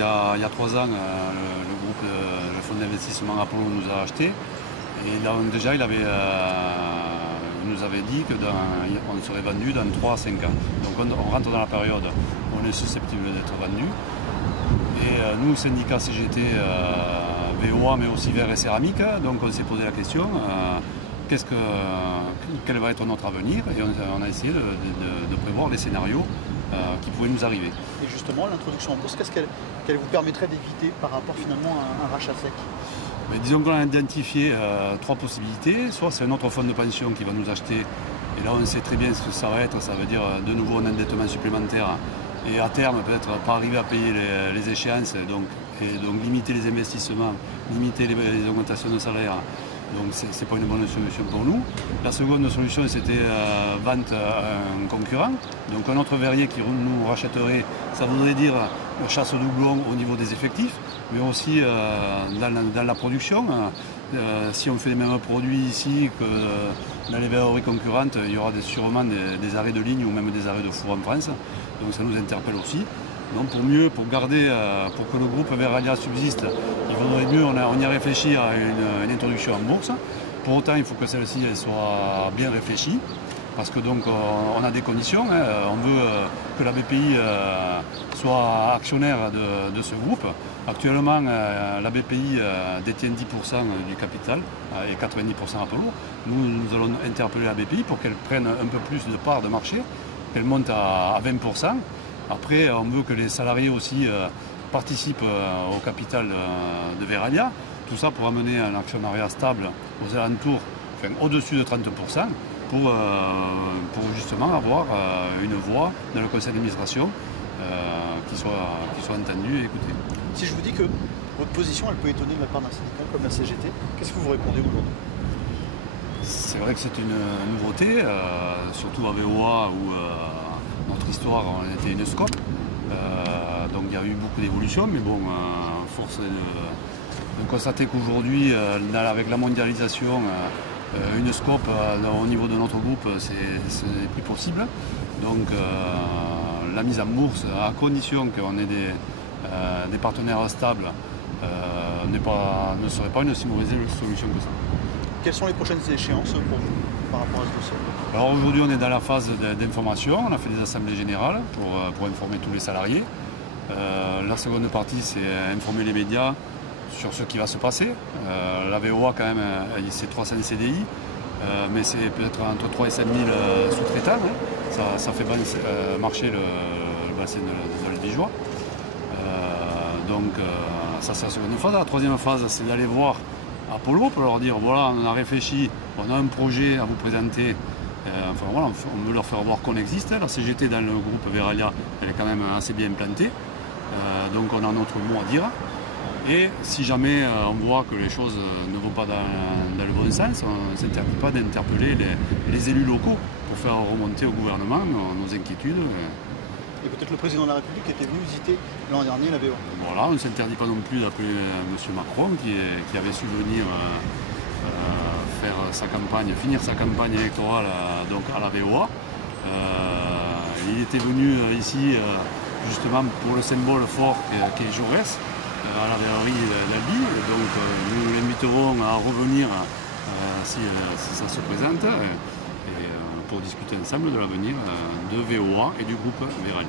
y a 3 ans, le groupe, le fonds d'investissement Apollo nous a acheté. Et déjà, il nous avait dit qu'on serait vendu dans 3 à 5 ans. Donc on rentre dans la période où on est susceptible d'être vendu. Et nous, syndicat CGT, VOA, mais aussi verre et céramique, donc on s'est posé la question, quel va être notre avenir, et on a essayé de prévoir les scénarios qui pouvaient nous arriver. Et justement, l'introduction en bourse, qu'est-ce qu'elle vous permettrait d'éviter par rapport finalement à un rachat sec? Mais disons qu'on a identifié 3 possibilités. Soit c'est un autre fonds de pension qui va nous acheter, et là on sait très bien ce que ça va être, ça veut dire de nouveau un endettement supplémentaire, et à terme peut-être pas arriver à payer les échéances, donc limiter les investissements, limiter les augmentations de salaire. Donc ce n'est pas une bonne solution pour nous. La seconde solution, c'était vente à un concurrent. Donc un autre verrier qui nous rachèterait, ça voudrait dire chasse au doublon au niveau des effectifs, mais aussi dans la production. Si on fait les mêmes produits ici que dans les verreries concurrentes, il y aura sûrement des arrêts de ligne ou même des arrêts de four en France. Donc ça nous interpelle aussi. Donc pour que le groupe Verallia subsiste, il vaudrait mieux, on y a réfléchi à une introduction en bourse. Pour autant, il faut que celle-ci soit bien réfléchie, parce que donc on a des conditions. On veut que la BPI soit actionnaire de ce groupe. Actuellement, la BPI détient 10% du capital et 90% Apollo. Nous allons interpeller la BPI pour qu'elle prenne un peu plus de part de marché, qu'elle monte à 20%. Après, on veut que les salariés aussi participent au capital de Verallia. Tout ça pour amener un actionnariat stable aux alentours, enfin au-dessus de 30%, pour justement avoir une voix dans le conseil d'administration qui soit entendue et écoutée. Si je vous dis que votre position, elle peut étonner de la part d'un syndicat comme la CGT, qu'est-ce que vous répondez aujourd'hui? C'est vrai que c'est une nouveauté, surtout à VOA où notre histoire on était une scope. Donc il y a eu beaucoup d'évolutions, mais bon, force est de constater qu'aujourd'hui, avec la mondialisation, une scope au niveau de notre groupe, ce n'est plus possible. Donc la mise en bourse, à condition qu'on ait des partenaires stables, ne serait pas une si mauvaise solution que ça. Quelles sont les prochaines échéances pour vous par rapport à ce dossier? Alors aujourd'hui, on est dans la phase d'information. On a fait des assemblées générales pour informer tous les salariés. La seconde partie, c'est informer les médias sur ce qui va se passer. La VOA, quand même, c'est 300 CDI, mais c'est peut-être entre 3 et 5 000 sous-traitants. Ça fait marcher le bassin de l'Albigeois. Donc ça, c'est la seconde phase. La troisième phase, c'est d'aller voir Apollo pour leur dire voilà, on a réfléchi, on a un projet à vous présenter. Enfin voilà, on veut leur faire voir qu'on existe. La CGT dans le groupe Verallia, elle est quand même assez bien implantée. Donc on a notre mot à dire. Et si jamais on voit que les choses ne vont pas dans le bon sens, on ne s'interdit pas d'interpeller les élus locaux pour faire remonter au gouvernement nos inquiétudes. Et peut-être le président de la République était venu visiter l'an dernier la VOA. Voilà, on ne s'interdit pas non plus d'appeler M. Macron qui avait su venir finir sa campagne électorale donc à la VOA. Il était venu ici justement pour le symbole fort qui est Jaurès, à la verrerie d'Albi. Donc nous l'inviterons à revenir si ça se présente. Et pour discuter ensemble de l'avenir de VOA et du groupe Verallia.